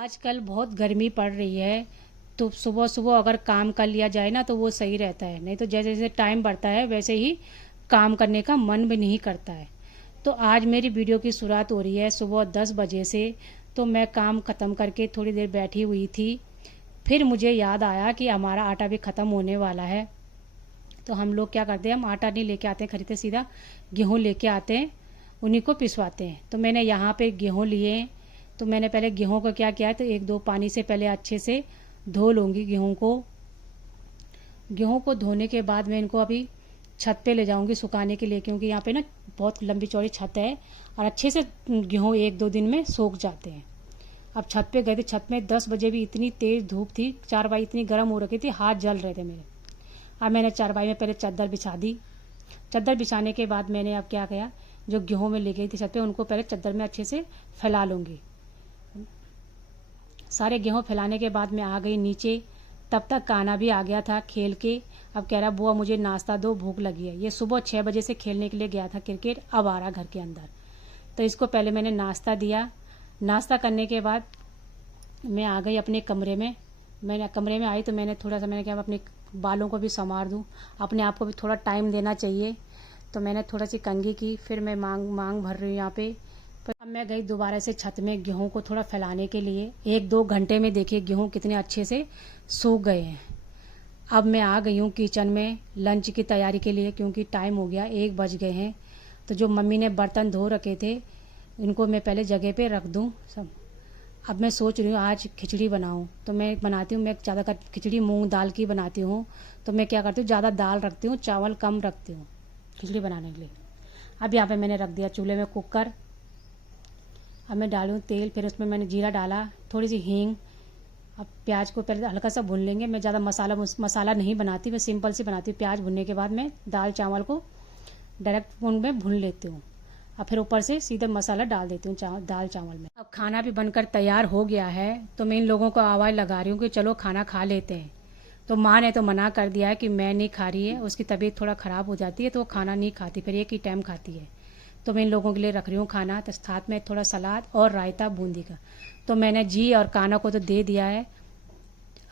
आजकल बहुत गर्मी पड़ रही है। तो सुबह सुबह अगर काम कर लिया जाए ना तो वो सही रहता है, नहीं तो जैसे जैसे टाइम बढ़ता है वैसे ही काम करने का मन भी नहीं करता है। तो आज मेरी वीडियो की शुरुआत हो रही है सुबह 10 बजे से। तो मैं काम ख़त्म करके थोड़ी देर बैठी हुई थी। फिर मुझे याद आया कि हमारा आटा भी ख़त्म होने वाला है। तो हम लोग क्या करते हैं, हम आटा नहीं लेके आते हैं खरीदते, सीधा गेहूँ लेके आते हैं, उन्हीं को पिसवाते हैं। तो मैंने यहाँ पे गेहूँ लिए। तो मैंने पहले गेहूँ को क्या किया है, तो एक दो पानी से पहले अच्छे से धो लूँगी गेहूँ को। गेहूँ को धोने के बाद मैं इनको अभी छत पे ले जाऊँगी सुखाने के लिए, क्योंकि यहाँ पे ना बहुत लंबी चौड़ी छत है और अच्छे से गेहूँ एक दो दिन में सूख जाते हैं। अब छत पे गए थे, छत में 10 बजे भी इतनी तेज़ धूप थी, चारपाई इतनी गर्म हो रखी थी, हाथ जल रहे थे मेरे। अब मैंने चारपाई में पहले चादर बिछा दी। चादर बिछाने के बाद मैंने अब क्या किया, जो गेहूँ में ले गई थी छत पे उनको पहले चादर में अच्छे से फैला लूँगी। सारे गेहूँ फैलाने के बाद मैं आ गई नीचे। तब तक कान्हा भी आ गया था खेल के। अब कह रहा बुआ मुझे नाश्ता दो, भूख लगी है। ये सुबह 6 बजे से खेलने के लिए गया था क्रिकेट, अब आ रहा घर के अंदर। तो इसको पहले मैंने नाश्ता दिया। नाश्ता करने के बाद मैं आ गई अपने कमरे में। मैंने कमरे में आई तो मैंने थोड़ा सा मैंने क्या अपने बालों को भी संवार दूँ, अपने आप को भी थोड़ा टाइम देना चाहिए। तो मैंने थोड़ा सी कंघी की, फिर मैं मांग भर रही हूँ यहाँ पे। अब मैं गई दोबारा से छत में गेहूँ को थोड़ा फैलाने के लिए। 1-2 घंटे में देखिए गेहूँ कितने अच्छे से सूख गए हैं। अब मैं आ गई हूँ किचन में लंच की तैयारी के लिए, क्योंकि टाइम हो गया, 1 बज गए हैं। तो जो मम्मी ने बर्तन धो रखे थे इनको मैं पहले जगह पे रख दूँ सब। अब मैं सोच रही हूँ आज खिचड़ी बनाऊँ। तो मैं बनाती हूँ, मैं ज़्यादा खिचड़ी मूंग दाल की बनाती हूँ। तो मैं क्या करती हूँ, ज़्यादा दाल रखती हूँ, चावल कम रखती हूँ खिचड़ी बनाने के लिए। अब यहाँ पे मैंने रख दिया चूल्हे में कुकर। अब मैं डालूँ तेल, फिर उसमें मैंने जीरा डाला, थोड़ी सी हींग। अब प्याज को पहले हल्का सा भून लेंगे। मैं ज़्यादा मसाला नहीं बनाती, मैं सिंपल सी बनाती हूँ। प्याज भुनने के बाद मैं दाल चावल को डायरेक्ट उनमें भून लेती हूँ। अब फिर ऊपर से सीधे मसाला डाल देती हूँ दाल चावल में। अब खाना भी बनकर तैयार हो गया है। तो मैं इन लोगों को आवाज़ लगा रही हूँ कि चलो खाना खा लेते हैं। तो माँ ने तो मना कर दिया है कि मैं नहीं खा रही है, उसकी तबीयत थोड़ा ख़राब हो जाती है तो वो खाना नहीं खाती, फिर एक ही टाइम खाती है। तो मैं इन लोगों के लिए रख रही हूँ खाना। तो साथ में थोड़ा सलाद और रायता बूंदी का। तो मैंने जी और कान्हा को तो दे दिया है।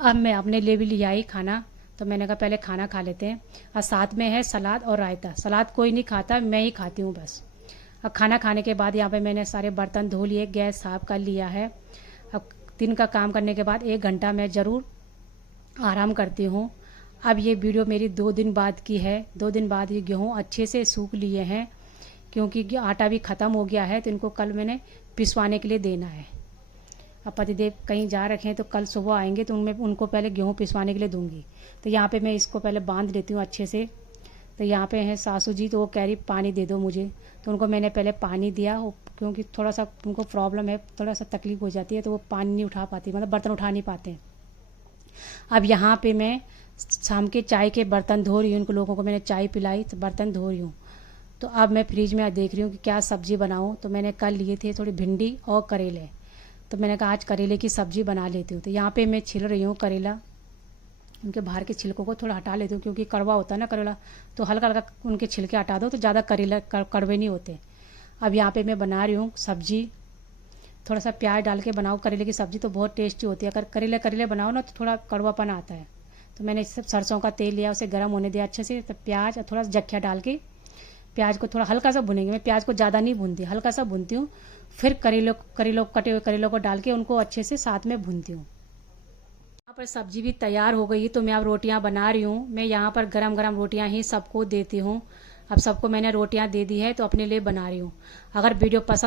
अब मैं अपने लिए भी ले आई खाना। तो मैंने कहा पहले खाना खा लेते हैं। और साथ में है सलाद और रायता। सलाद कोई नहीं खाता, मैं ही खाती हूँ बस। अब खाना खाने के बाद यहाँ पे मैंने सारे बर्तन धो लिए, गैस साफ कर लिया है। अब दिन का काम करने के बाद 1 घंटा मैं ज़रूर आराम करती हूँ। अब ये वीडियो मेरी 2 दिन बाद की है। 2 दिन बाद ये गेहूँ अच्छे से सूख लिए हैं, क्योंकि आटा भी ख़त्म हो गया है। तो इनको कल मैंने पिसवाने के लिए देना है। अब पतिदेव कहीं जा रखे हैं तो कल सुबह आएंगे तो उनमें उनको पहले गेहूँ पिसवाने के लिए दूंगी। तो यहाँ पे मैं इसको पहले बांध लेती हूँ अच्छे से। तो यहाँ पे है सासू जी, तो वो कह रही पानी दे दो मुझे। तो उनको मैंने पहले पानी दिया, क्योंकि थोड़ा सा उनको प्रॉब्लम है, थोड़ा सा तकलीफ हो जाती है, तो वो पानी नहीं उठा पाती, मतलब बर्तन उठा नहीं पाते हैं। अब यहाँ पे मैं शाम के चाय के बर्तन धो रही हूँ। उनको लोगों को मैंने चाय पिलाई तो बर्तन धो रही हूँ। तो अब मैं फ्रिज में देख रही हूँ कि क्या सब्ज़ी बनाऊँ। तो मैंने कल लिए थे थोड़ी भिंडी और करेले। तो मैंने कहा आज करेले की सब्ज़ी बना लेती हूँ। तो यहाँ पे मैं छिल रही हूँ करेला। उनके बाहर के छिलकों को थोड़ा हटा लेती हूँ, क्योंकि कड़वा होता है ना करेला। तो हल्का हल्का उनके छिलके हटा दो तो ज़्यादा करेला कड़वे नहीं होते। अब यहाँ पे मैं बना रही हूँ सब्ज़ी। थोड़ा सा प्याज डाल के बनाओ करेले की सब्ज़ी तो बहुत टेस्टी होती है। अगर करेले बनाओ ना तो थोड़ा कड़वापन आता है। तो मैंने सरसों का तेल लिया, उसे गर्म होने दिया अच्छे से। तो प्याज और थोड़ा सा जख्या डाल के प्याज को थोड़ा हल्का सा भुनेंगे। मैं प्याज को ज़्यादा नहीं भूनती, हल्का सा भूनती हूँ। फिर कटे हुए करेलों को डाल के उनको अच्छे से साथ में भूनती हूँ। यहाँ पर सब्जी भी तैयार हो गई। तो मैं अब रोटियाँ बना रही हूँ। मैं यहाँ पर गरम गरम रोटियाँ ही सबको देती हूँ। अब सबको मैंने रोटियाँ दे दी है तो अपने लिए बना रही हूँ। अगर वीडियो पसंद